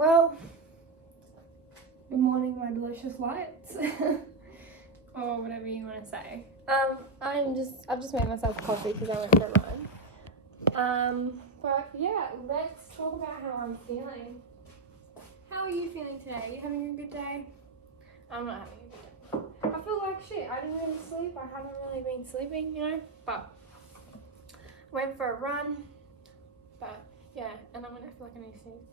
Well, good morning, my delicious lights. Or whatever you want to say. I've just made myself coffee because I went for a run. But yeah, let's talk about how I'm feeling. How are you feeling today? Are you having a good day? I'm not having a good day. I feel like shit. I didn't really sleep. I haven't really been sleeping, but went for a run. But yeah, and I feel like I need to sneeze.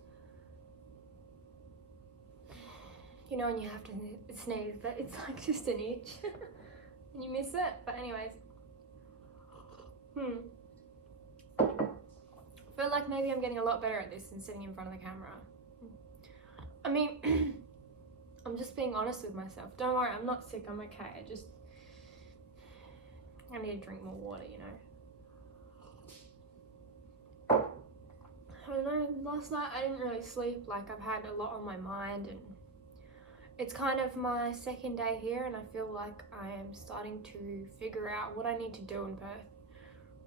You know when you have to sneeze, but it's like just an itch and you miss it. But anyways, I feel like maybe I'm getting a lot better at this than sitting in front of the camera. I mean, I'm just being honest with myself. Don't worry, I'm not sick, I'm okay. I need to drink more water, I don't know, last night I didn't really sleep. Like, I've had a lot on my mind, and it's kind of my second day here, and I feel like I am starting to figure out what I need to do in Perth.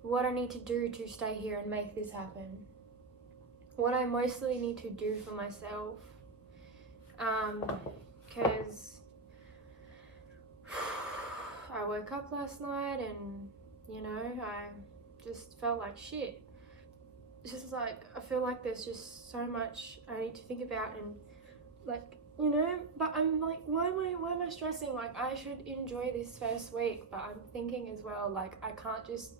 What I need to do to stay here and make this happen. What I mostly need to do for myself. Because I woke up last night and, I just felt like shit. It's just like, I feel like there's just so much I need to think about and, like, but I'm like, why am I stressing? Like, I should enjoy this first week, but I'm thinking as well, like, I can't just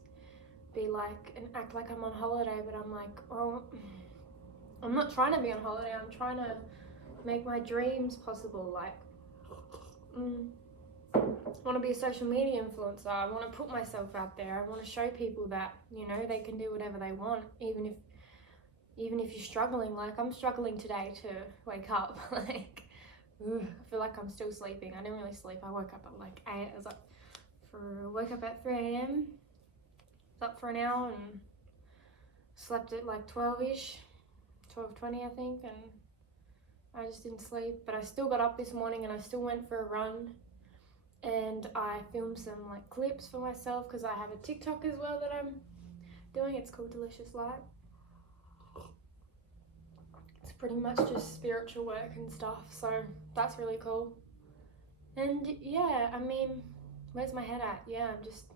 be like and act like I'm on holiday, but I'm like, oh, I'm not trying to be on holiday, I'm trying to make my dreams possible. Like, I want to be a social media influencer. I want to put myself out there. I want to show people that, they can do whatever they want, even if you're struggling. Like, I'm struggling today to wake up. Like, I feel like I'm still sleeping. I didn't really sleep. I woke up at like 8. Woke up at 3 a.m. Was up for an hour and slept at like 12-ish, 12:20 I think, and I just didn't sleep. But I still got up this morning and I still went for a run, and I filmed some like clips for myself because I have a TikTok as well that I'm doing. It's called Delicious Light. It's pretty much just spiritual work and stuff, so that's really cool. And yeah, I mean, where's my head at? Yeah, I'm just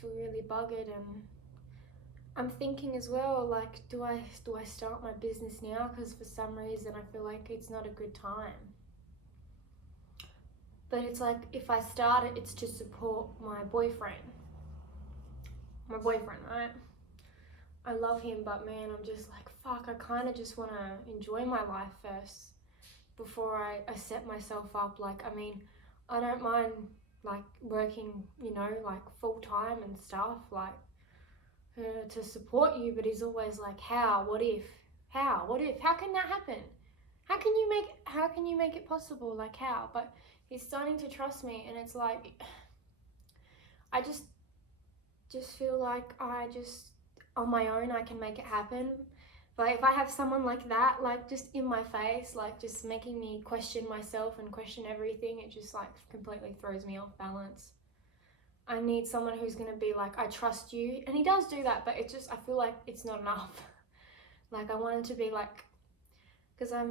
feel really buggered, and I'm thinking as well, like, do I start my business now? Because for some reason I feel like it's not a good time. But it's like, if I start it, it's to support my boyfriend. Right? I love him, but man, I'm just like, fuck, I kind of just want to enjoy my life first before I set myself up. Like, I mean, I don't mind like working, like full time and stuff, like to support you, but he's always like, how can that happen? How can you make it possible? Like, how? But he's starting to trust me, and it's like, I just feel like on my own I can make it happen. But if I have someone like that, like, just in my face, like, just making me question myself and question everything, it just like completely throws me off balance. I need someone who's gonna be like, I trust you, and he does do that, but it's just, I feel like it's not enough. Like, I want him to be like, because I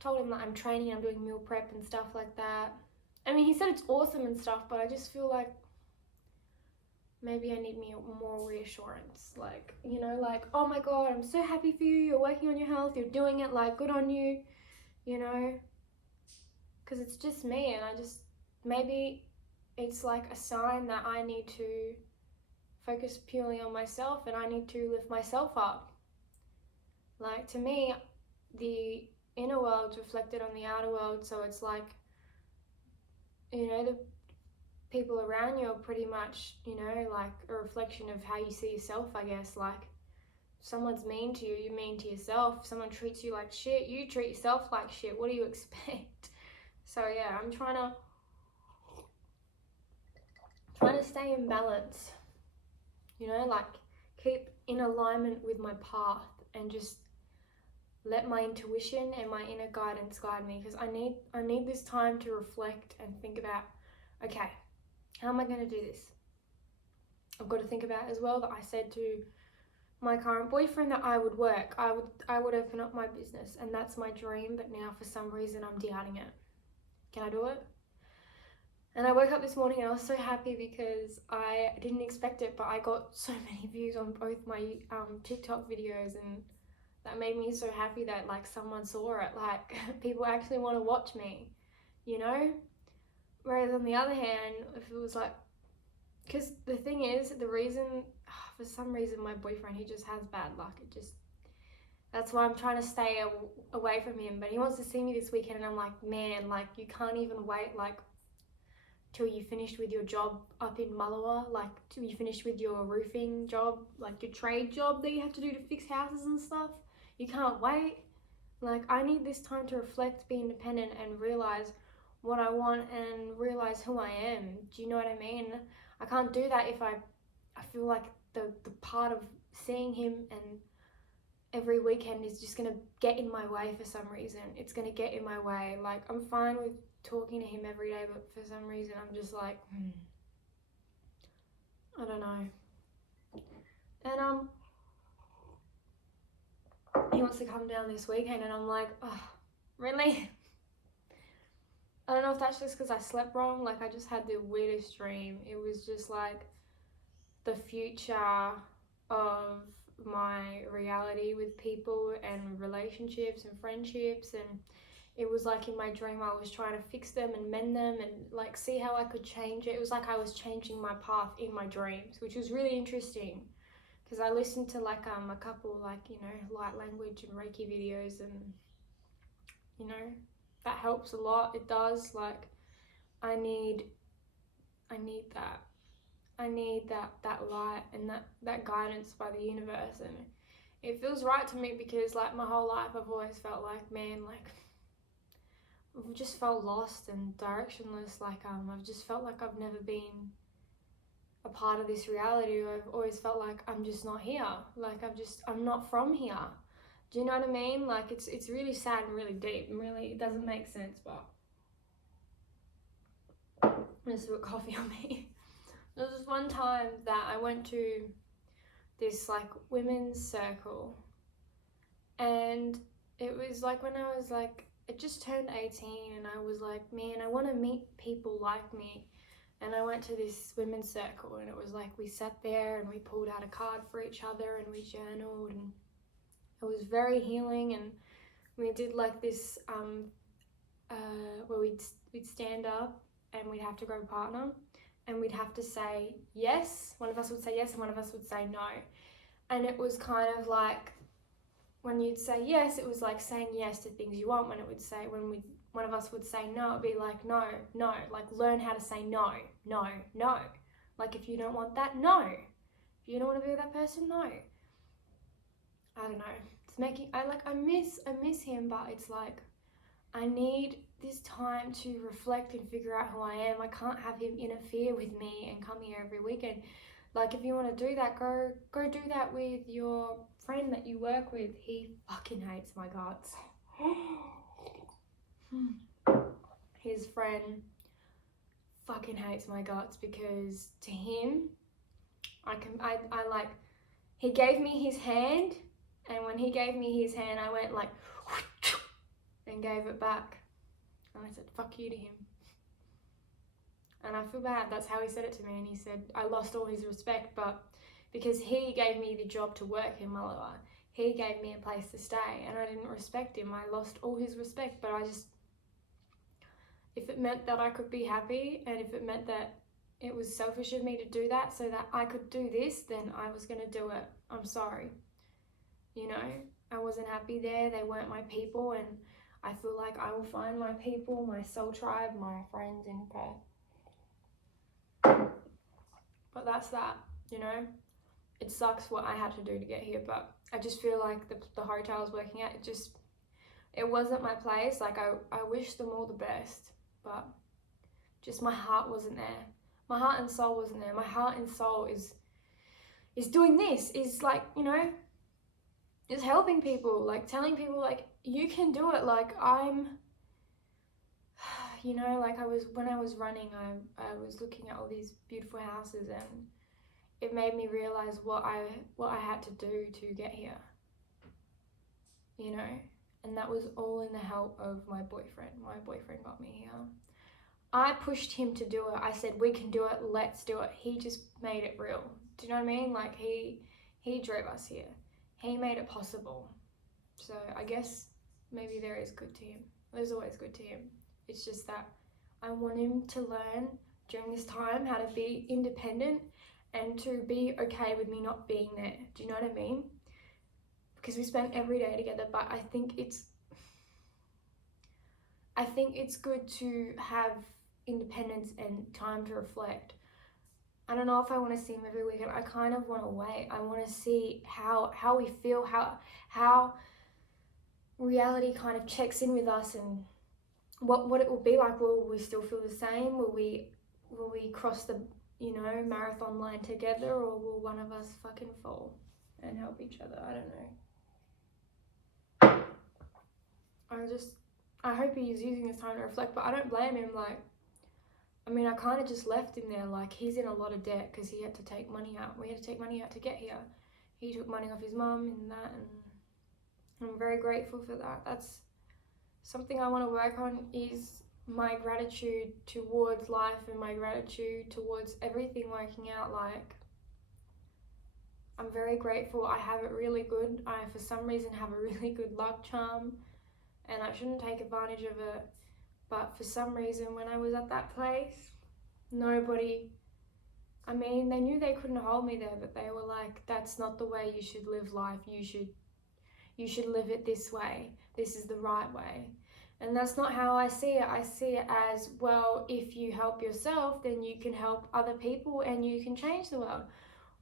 told him that I'm training, I'm doing meal prep and stuff like that. I mean, he said it's awesome and stuff, but I just feel like maybe I need more reassurance. Like, like, oh my god, I'm so happy for you, you're working on your health, you're doing it, like, good on you, because it's just me, and maybe it's like a sign that I need to focus purely on myself, and I need to lift myself up. Like, to me, the inner world's reflected on the outer world, so it's like, the people around you are pretty much, like a reflection of how you see yourself, I guess. Like, if someone's mean to you, you're mean to yourself. If someone treats you like shit, you treat yourself like shit. What do you expect? So yeah, I'm trying to stay in balance, like, keep in alignment with my path, and just let my intuition and my inner guidance guide me, because I need this time to reflect and think about, okay, how am I going to do this? I've got to think about as well that I said to my current boyfriend that I would work. I would open up my business, and that's my dream, but now for some reason I'm doubting it. Can I do it? And I woke up this morning and I was so happy because I didn't expect it, but I got so many views on both my TikTok videos, and that made me so happy that like someone saw it, like people actually want to watch me, you know? Whereas on the other hand, if it was like, because the thing is, the reason, for some reason my boyfriend, he just has bad luck. That's why I'm trying to stay away from him, but he wants to see me this weekend, and I'm like, man, like you can't even wait like till you finished with your job up in Mullewa, like till you finished with your roofing job, like your trade job that you have to do to fix houses and stuff. You can't wait. Like I need this time to reflect, be independent, and realize what I want and realize who I am. Do you know what I mean? I can't do that if I feel like the part of seeing him and every weekend is just gonna get in my way for some reason. It's gonna get in my way. Like I'm fine with talking to him every day, but for some reason I'm just like, I don't know. And he wants to come down this weekend, and I'm like, oh, really? I don't know if that's just because I slept wrong. Like I just had the weirdest dream. It was just like the future of my reality with people and relationships and friendships, and it was like in my dream I was trying to fix them and mend them and like see how I could change it. It was like I was changing my path in my dreams, which was really interesting because I listened to like a couple like, you know, light language and Reiki videos, and you know, that helps a lot. It does. Like I need that. I need that light and that guidance by the universe, and it feels right to me because like my whole life I've always felt like, man, like I've just felt lost and directionless. Like I've just felt like I've never been a part of this reality. I've always felt like I'm just not here. Like I'm not from here. Do you know what I mean? Like it's really sad and really deep and really it doesn't make sense, but I'm just put coffee on me. There was this one time that I went to this like women's circle, and it was like when I was like, I just turned 18, and I was like, man, I want to meet people like me. And I went to this women's circle, and it was like we sat there and we pulled out a card for each other and we journaled, and it was very healing. And we did like this where we'd stand up and we'd have to grab a partner, and we'd have to say yes. One of us would say yes and one of us would say no. And it was kind of like, when you'd say yes, it was like saying yes to things you want. When one of us would say no, it'd be like, no, like learn how to say no. Like if you don't want that, no. If you don't want to be with that person, no. I don't know. It's making, I miss him, but it's like, I need this time to reflect and figure out who I am. I can't have him interfere with me and come here every weekend. Like if you want to do that, go do that with your friend that you work with. He fucking hates my guts. His friend fucking hates my guts because to him, I like, he gave me his hand, and when he gave me his hand, I went like and gave it back. And I said, fuck you to him. And I feel bad, that's how he said it to me. And he said, I lost all his respect, but because he gave me the job to work in Mullewa, he gave me a place to stay, and I didn't respect him. I lost all his respect, but if it meant that I could be happy, and if it meant that it was selfish of me to do that so that I could do this, then I was gonna do it. I'm sorry. You know, I wasn't happy there. They weren't my people, and I feel like I will find my people, my soul tribe, my friends in Perth. But that's that, you know. It sucks what I had to do to get here, but I just feel like the hotel I was working at, it wasn't my place. Like I wish them all the best, but just my heart wasn't there. My heart and soul wasn't there. My heart and soul is doing this, is like, you know, is helping people, like telling people like you can do it. Like you know, like when I was running, I was looking at all these beautiful houses, and it made me realize what I had to do to get here, you know? And that was all in the help of my boyfriend. My boyfriend got me here. I pushed him to do it. I said, we can do it, let's do it. He just made it real. Do you know what I mean? Like, he drove us here. He made it possible. So I guess maybe there is good to him. There's always good to him. It's just that I want him to learn during this time how to be independent and to be okay with me not being there. Do you know what I mean? Because we spent every day together, but I think it's good to have independence and time to reflect. I don't know if I want to see him every weekend. I kind of want to wait. I want to see how we feel, how reality kind of checks in with us, and what it will be like. Will we still feel the same? Will we cross the marathon line together, or will one of us fucking fall and help each other? I don't know. I hope he's using this time to reflect, but I don't blame him. Like, I mean, I kind of just left him there. Like, he's in a lot of debt because he had to take money out. We had to take money out to get here. He took money off his mum and that, and I'm very grateful for that. That's something I want to work on, is my gratitude towards life and my gratitude towards everything working out. Like, I'm very grateful. I have it really good. I, for some reason, have a really good luck charm, and I shouldn't take advantage of it. But for some reason, when I was at that place, nobody, I mean, they knew they couldn't hold me there, but they were like, that's not the way you should live life. You should live it this way. This is the right way. And that's not how I see it. I see it as, well, if you help yourself, then you can help other people and you can change the world.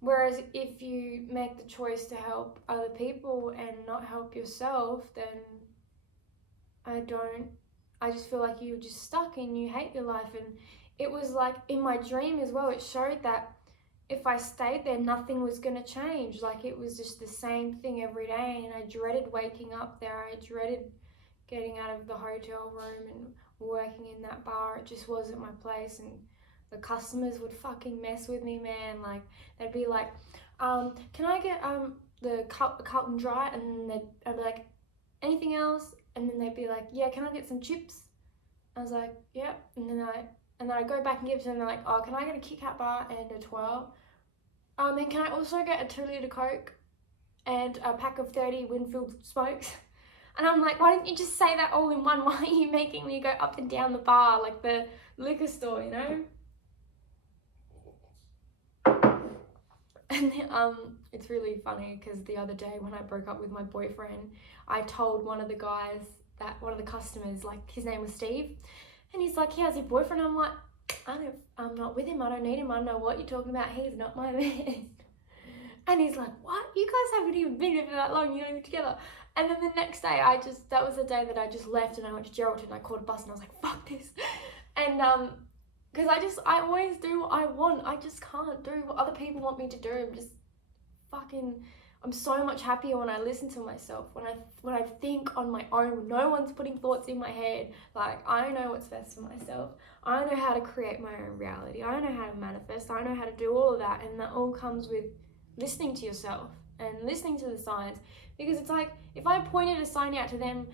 Whereas if you make the choice to help other people and not help yourself, then I just feel like you're just stuck and you hate your life. And it was like in my dream as well, it showed that if I stayed there, nothing was going to change. Like, it was just the same thing every day, and I dreaded waking up there. I dreaded getting out of the hotel room and working in that bar. It just wasn't my place, and the customers would fucking mess with me, man. Like, they'd be like, can I get the Carlton Dry? And I'd be like, anything else? And then they'd be like, yeah, can I get some chips? I was like, yeah. And then I go back and give it to them. They're like, oh, can I get a Kit Kat bar and a twirl? Then can I also get a 2-litre Coke and a pack of 30 Winfield smokes? And I'm like, why didn't you just say that all in one? Why are you making me go up and down the bar like the liquor store, you know? And it's really funny because the other day when I broke up with my boyfriend, I told one of the customers, like, his name was Steve, and he's like, how's your boyfriend? I'm like, I'm not with him, I don't need him, I don't know what you're talking about, he's not my man. And he's like, what? You guys haven't even been here for that long, you're not even together. And then the next day, that was the day that I just left and I went to Geraldton, I caught a bus and I was like, fuck this. And because I always do what I want. I just can't do what other people want me to do. I'm so much happier when I listen to myself, when I think on my own. No one's putting thoughts in my head. Like, I know what's best for myself. I know how to create my own reality. I know how to manifest. I know how to do all of that. And that all comes with listening to yourself and listening to the signs. Because it's like, if I pointed a sign out to them,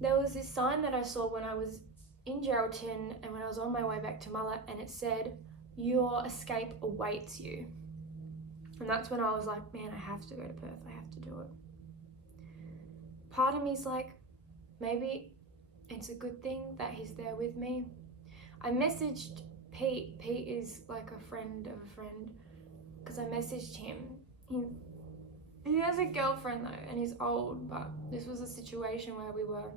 there was this sign that I saw when I was in Geraldton and when I was on my way back to Mullet, and it said, your escape awaits you. And that's when I was like, man, I have to go to Perth, I have to do it. Part of me's like, maybe it's a good thing that he's there with me. I messaged Pete. Pete is like a friend of a friend, because I messaged him. He has a girlfriend though, and he's old, but this was a situation where we were,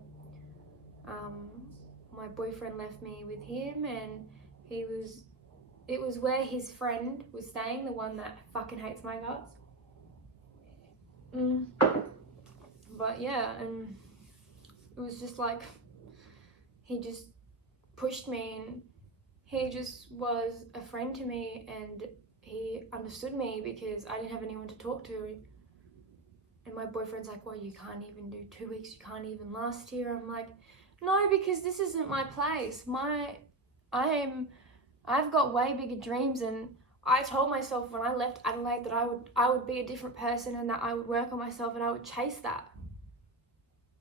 my boyfriend left me with him, and it was where his friend was staying, the one that fucking hates my guts. But yeah, and it was just like, he just pushed me, and he just was a friend to me, and he understood me because I didn't have anyone to talk to. And my boyfriend's like, well, you can't even do 2 weeks, you can't even last here. I'm like, no, because this isn't my place. I've got way bigger dreams, and I told myself when I left Adelaide that I would be a different person and that I would work on myself and I would chase that.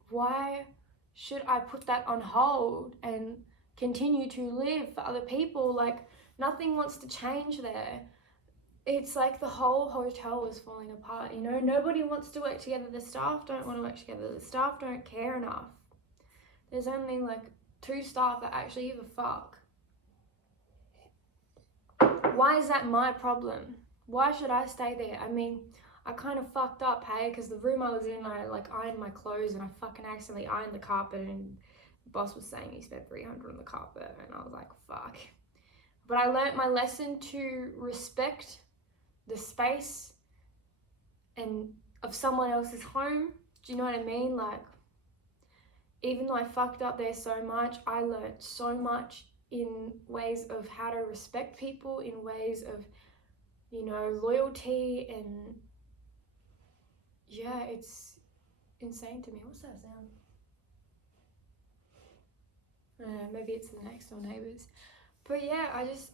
Why should I put that on hold and continue to live for other people? Like, nothing wants to change there. It's like the whole hotel was falling apart, you know? Nobody wants to work together. The staff don't want to work together. The staff don't care enough. There's only like 2 staff that actually give a fuck. Why is that my problem? Why should I stay there? I mean, I kind of fucked up, hey, because the room I was in, I like ironed my clothes and I fucking accidentally ironed the carpet, and the boss was saying he spent $300 on the carpet, and I was like, fuck. But I learnt my lesson to respect the space and of someone else's home. Do you know what I mean? Like, even though I fucked up there so much, I learnt so much in ways of how to respect people, in ways of, you know, loyalty, and yeah, it's insane to me. What's that sound? I don't know, maybe it's the next door neighbours. But yeah,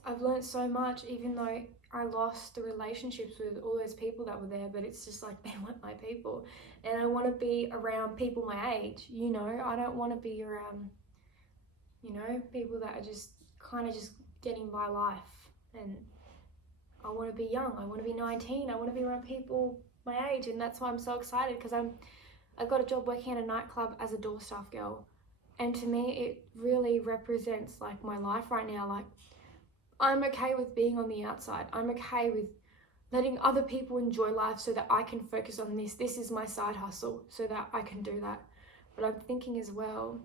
I've learned so much, even though I lost the relationships with all those people that were there, but it's just like, they weren't my people. And I want to be around people my age, you know? I don't want to be around, you know, people that are just kind of just getting by life. And I want to be young. I want to be 19. I want to be around people my age. And that's why I'm so excited, because I got a job working at a nightclub as a door staff girl. And to me, it really represents like my life right now. Like, I'm okay with being on the outside. I'm okay with letting other people enjoy life so that I can focus on this. This is my side hustle so that I can do that. But I'm thinking as well,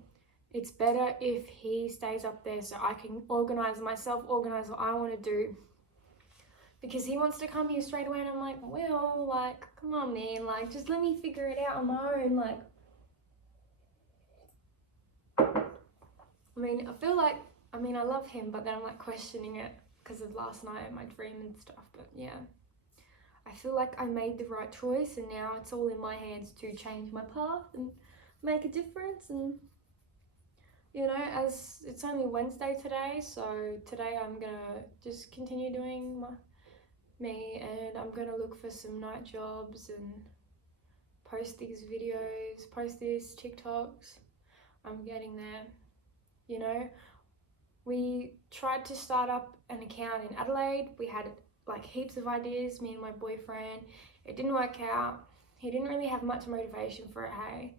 it's better if he stays up there so I can organize myself, organize what I want to do. Because he wants to come here straight away, and I'm like, well, like, come on, man. Like, just let me figure it out on my own. Like, I mean, I feel like, I love him, but then I'm like questioning it because of last night and my dream and stuff. But yeah, I feel like I made the right choice, and now it's all in my hands to change my path and make a difference. And, you know, as it's only Wednesday today, so today I'm gonna just continue doing me, and I'm gonna look for some night jobs and post these videos, post these TikToks. I'm getting there. You know, we tried to start up an account in Adelaide. We had like heaps of ideas, me and my boyfriend. It didn't work out. He didn't really have much motivation for it, hey.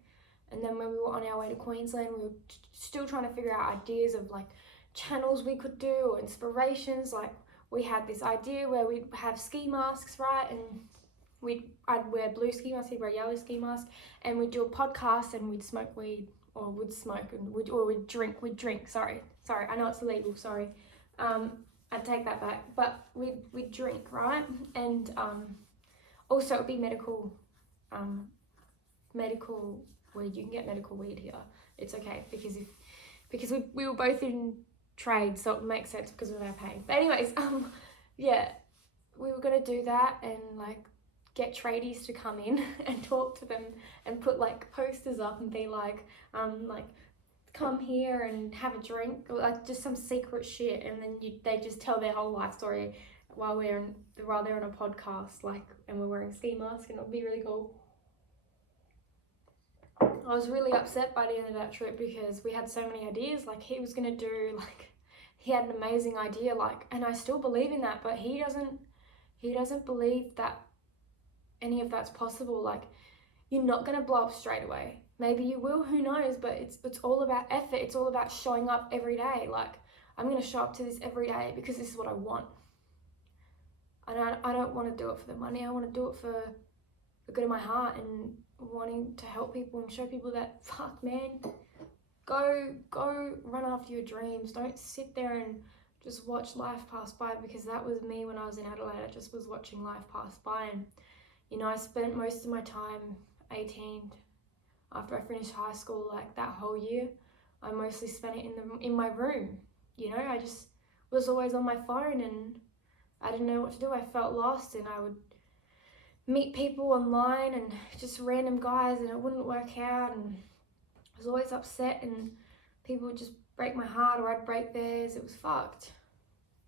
And then when we were on our way to Queensland, we were still trying to figure out ideas of like channels we could do or inspirations. Like, we had this idea where we'd have ski masks, right? And I'd wear blue ski mask, he'd wear yellow ski mask, and we'd do a podcast and we'd smoke weed. Or would smoke, and we'd drink, sorry, I know it's illegal, sorry, I'd take that back, but we'd drink, right? And also it would be medical weed. You can get medical weed here, it's okay, because we were both in trade, so it makes sense because of our pay. But anyways, yeah, we were gonna do that and like get tradies to come in and talk to them and put like posters up and be like come here and have a drink, or like just some secret shit, and then they just tell their whole life story while they're on a podcast, like, and we're wearing ski masks, and it'll be really cool. I was really upset by the end of that trip because we had so many ideas. Like, he was gonna do, like, he had an amazing idea, like, and I still believe in that, but he doesn't believe that any of that's possible. Like, you're not gonna blow up straight away. Maybe you will, who knows, but it's all about effort. It's all about showing up every day. Like, I'm gonna show up to this every day because this is what I want. And I don't want to do it for the money. I want to do it for the good of my heart and wanting to help people and show people that, fuck, man, go run after your dreams. Don't sit there and just watch life pass by, because that was me when I was in Adelaide. I just was watching life pass by, and you know, I spent most of my time 18 after I finished high school, like that whole year, I mostly spent it in my room. You know, I just was always on my phone and I didn't know what to do. I felt lost, and I would meet people online and just random guys, and it wouldn't work out, and I was always upset, and people would just break my heart or I'd break theirs. It was fucked,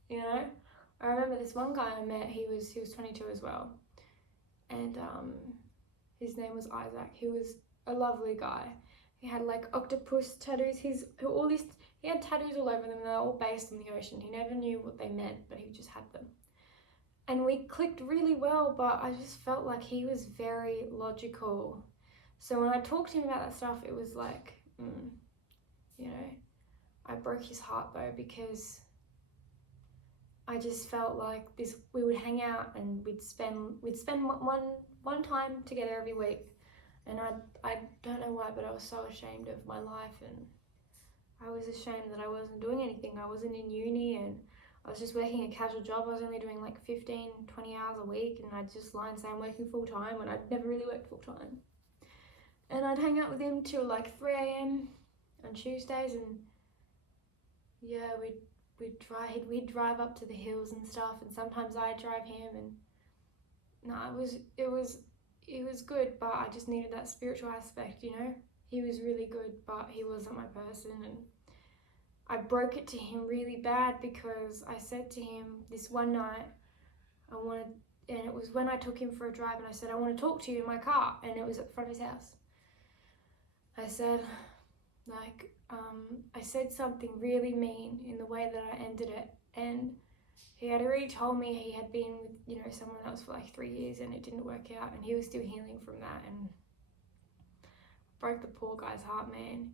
you know? I remember this one guy I met, he was 22 as well. And his name was Isaac. He was a lovely guy. He had like octopus tattoos. He had tattoos all over them. They're all based on the ocean. He never knew what they meant, but he just had them. And we clicked really well, but I just felt like he was very logical. So when I talked to him about that stuff, it was like, you know, I broke his heart though, because I just felt like we would hang out and we'd spend one time together every week. And I don't know why, but I was so ashamed of my life, and I was ashamed that I wasn't doing anything. I wasn't in uni, and I was just working a casual job. I was only doing like 15, 20 hours a week, and I'd just lie and say I'm working full time, and I'd never really worked full time. And I'd hang out with him till like 3 a.m. on Tuesdays, and yeah, we'd drive up to the hills and stuff, and sometimes I'd drive him, and no, it was good, but I just needed that spiritual aspect, you know? He was really good, but he wasn't my person, and I broke it to him really bad because I said to him this one night, and it was when I took him for a drive, and I said, I want to talk to you in my car, and it was at the front of his house. I said, I said something really mean in the way that I ended it, and he had already told me he had been with, you know, someone else for like 3 years, and it didn't work out, and he was still healing from that, and broke the poor guy's heart, man.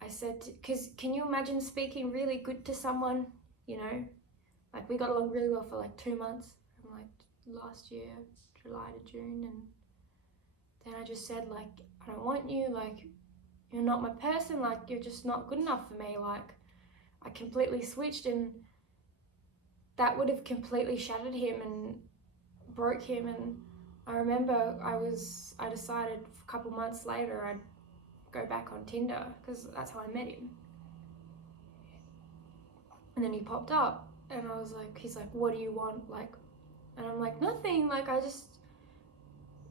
I said, because can you imagine speaking really good to someone, you know? Like, we got along really well for like 2 months, from like last year, July to June, and then I just said, like, I don't want you, like, you're not my person, like, you're just not good enough for me. Like, I completely switched, and that would have completely shattered him and broke him. And I remember I decided a couple months later I'd go back on Tinder, because that's how I met him. And then he popped up, and I was like, he's like, what do you want? Like, and I'm like, nothing, like, I just,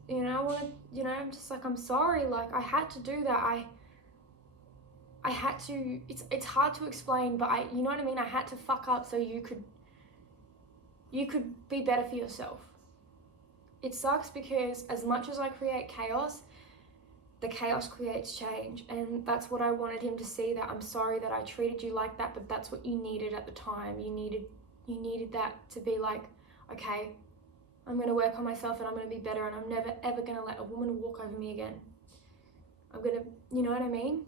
you know, I want to, you know, I'm just like, I'm sorry, like, I had to do that. I had to, it's hard to explain, but you know what I mean? I had to fuck up so you could be better for yourself. It sucks because as much as I create chaos, the chaos creates change, and that's what I wanted him to see, that I'm sorry that I treated you like that, but that's what you needed at the time. You needed that to be like, okay, I'm going to work on myself, and I'm going to be better, and I'm never ever going to let a woman walk over me again. I'm going to, you know what I mean?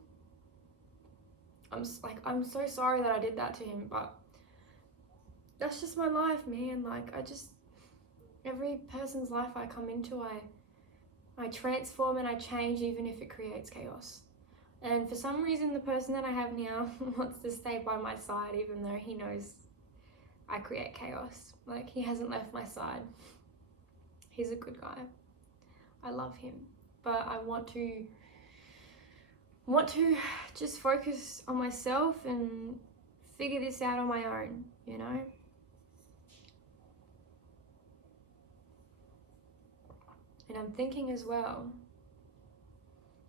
I'm so sorry that I did that to him, but that's just my life, man. Like, every person's life I come into, I transform and I change, even if it creates chaos. And for some reason, the person that I have now wants to stay by my side, even though he knows I create chaos. Like, he hasn't left my side. He's a good guy. I love him. But I want to just focus on myself and figure this out on my own, you know? And I'm thinking as well,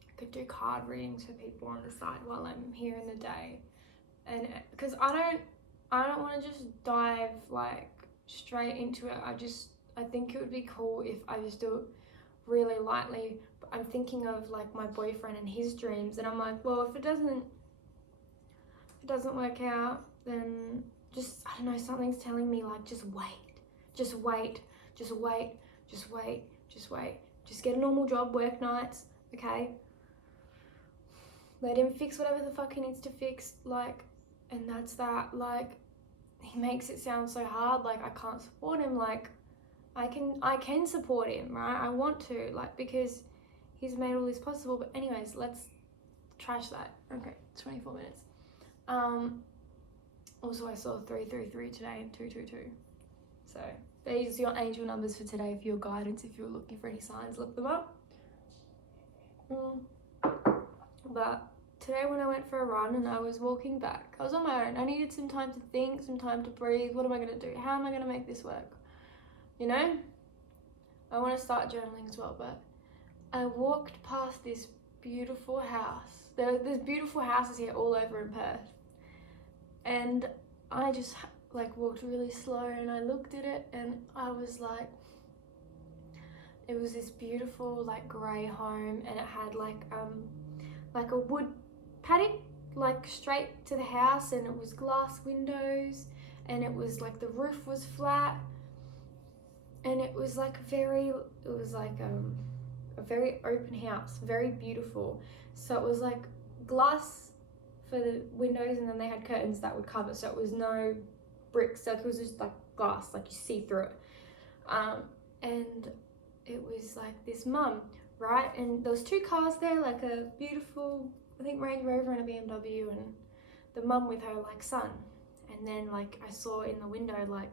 I could do card readings for people on the side while I'm here in the day. And because I don't want to just dive like straight into it. I think it would be cool if I just do it really lightly. But I'm thinking of like my boyfriend and his dreams, and I'm like, well, if it doesn't work out, then just, I don't know, something's telling me like, just wait, just wait, just wait, just wait. Just wait. Just get a normal job, work nights, okay? Let him fix whatever the fuck he needs to fix, like, and that's that. Like, he makes it sound so hard, like I can't support him. Like, I can support him, right? I want to, like, because he's made all this possible. But anyways, let's trash that. Okay, 24 minutes. Also, I saw 333 today and 222. So these are your angel numbers for today, for your guidance. If you're looking for any signs, look them up. But today when I went for a run and I was walking back, I was on my own. I needed some time to think, some time to breathe. What am I going to do? How am I going to make this work? You know? I want to start journaling as well, but I walked past this beautiful house. There's beautiful houses here all over in Perth. And I like walked really slow, and I looked at it, and I was like, it was this beautiful like grey home, and it had like a wood paddock like straight to the house, and it was glass windows, and it was like the roof was flat, and it was like a very open house, very beautiful. So it was like glass for the windows, and then they had curtains that would cover, so it was no bricks, like it was just like glass, like you see through it. And it was like this mum, right? And there was 2 cars there, like a beautiful, I think, Range Rover and a BMW, and the mum with her like son. And then like I saw in the window, like,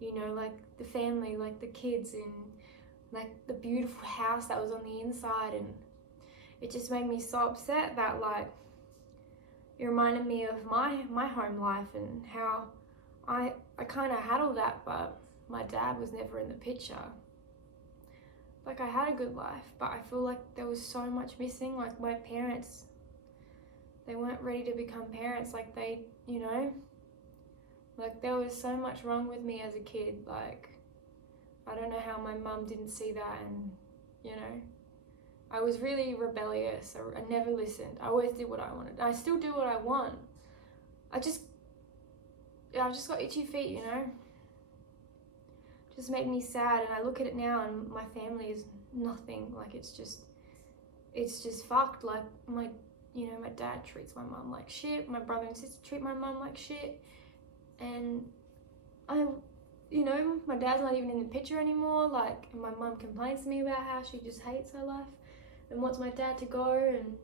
you know, like the family, like the kids, and like the beautiful house that was on the inside. And it just made me so upset that like it reminded me of my home life and how I kind of had all that, but my dad was never in the picture. Like I had a good life, but I feel like there was so much missing. Like my parents, they weren't ready to become parents. Like they, you know, like there was so much wrong with me as a kid. Like I don't know how my mum didn't see that. And you know, I was really rebellious. I never listened. I always did what I wanted. I still do what I want. I've just got itchy feet, you know. Just made me sad, and I look at it now, and my family is nothing. Like it's just fucked. Like my dad treats my mum like shit. My brother and sister treat my mum like shit, and my dad's not even in the picture anymore. Like, and my mum complains to me about how she just hates her life and wants my dad to go, and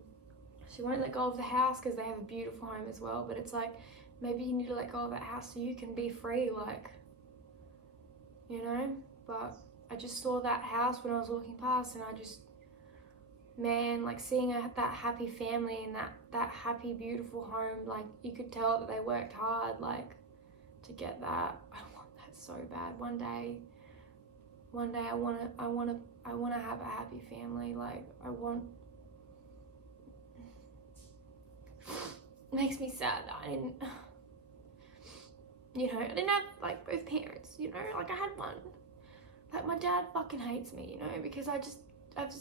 she won't let go of the house because they have a beautiful home as well. But it's like, maybe you need to let go of that house so you can be free, like, you know. But I just saw that house when I was walking past, and I just, man, like seeing that happy family and that happy beautiful home, like you could tell that they worked hard, like, to get that. I want that so bad. One day I want to have a happy family. Like it makes me sad that I didn't have like both parents, you know. Like I had one. Like my dad fucking hates me, you know, because I've just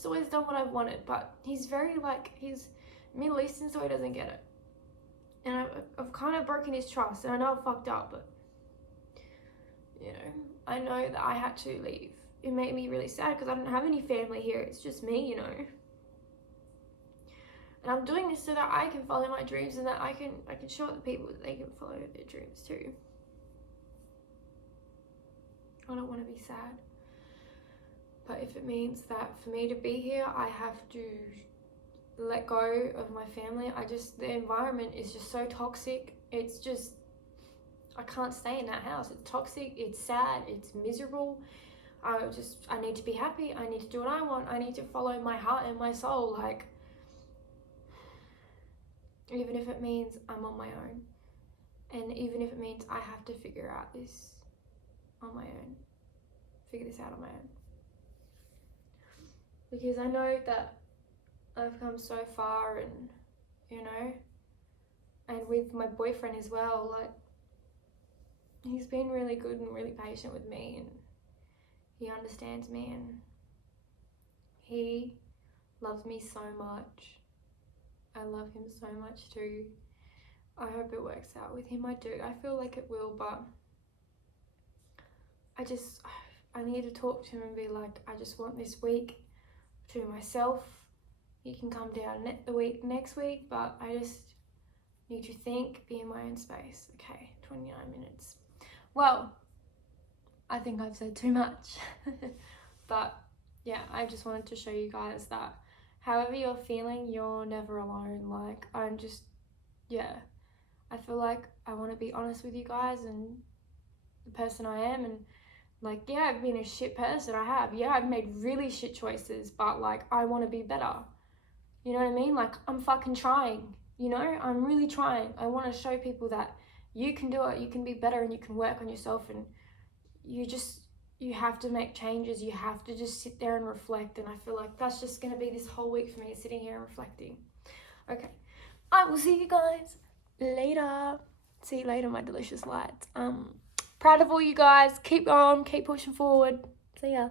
always done what I've wanted. But he's very like, he's Middle Eastern, so he doesn't get it. And I've kind of broken his trust, and I know I've fucked up, but you know, I know that I had to leave. It made me really sad because I don't have any family here. It's just me, you know. And I'm doing this so that I can follow my dreams, and that I can show other people that they can follow their dreams too. I don't want to be sad. But if it means that for me to be here, I have to let go of my family. The environment is just so toxic. It's just, I can't stay in that house. It's toxic, it's sad, it's miserable. I need to be happy. I need to do what I want. I need to follow my heart and my soul. Like, even if it means I'm on my own. And even if it means I have to figure out this on my own. Figure this out on my own. Because I know that I've come so far, and, you know, and with my boyfriend as well, like, he's been really good and really patient with me, and he understands me, and he loves me so much. I love him so much too. I hope it works out with him. I do. I feel like it will, but I need to talk to him and be like, I just want this week to myself. You can come down next week, but I just need to think, be in my own space. Okay, 29 minutes. Well, I think I've said too much. But yeah, I just wanted to show you guys that however you're feeling, you're never alone. Like, I feel like I want to be honest with you guys and the person I am, and like, yeah, I've been a shit person. I've made really shit choices, but like, I want to be better. You know what I mean? Like, I'm fucking trying, you know? I'm really trying. I want to show people that you can do it, you can be better, and you can work on yourself, and you have to make changes. You have to just sit there and reflect, and I feel like that's just going to be this whole week for me, sitting here and reflecting. Okay, I will see you guys later. See you later, my delicious lights. Proud of all you guys. Keep going, keep pushing forward. See ya.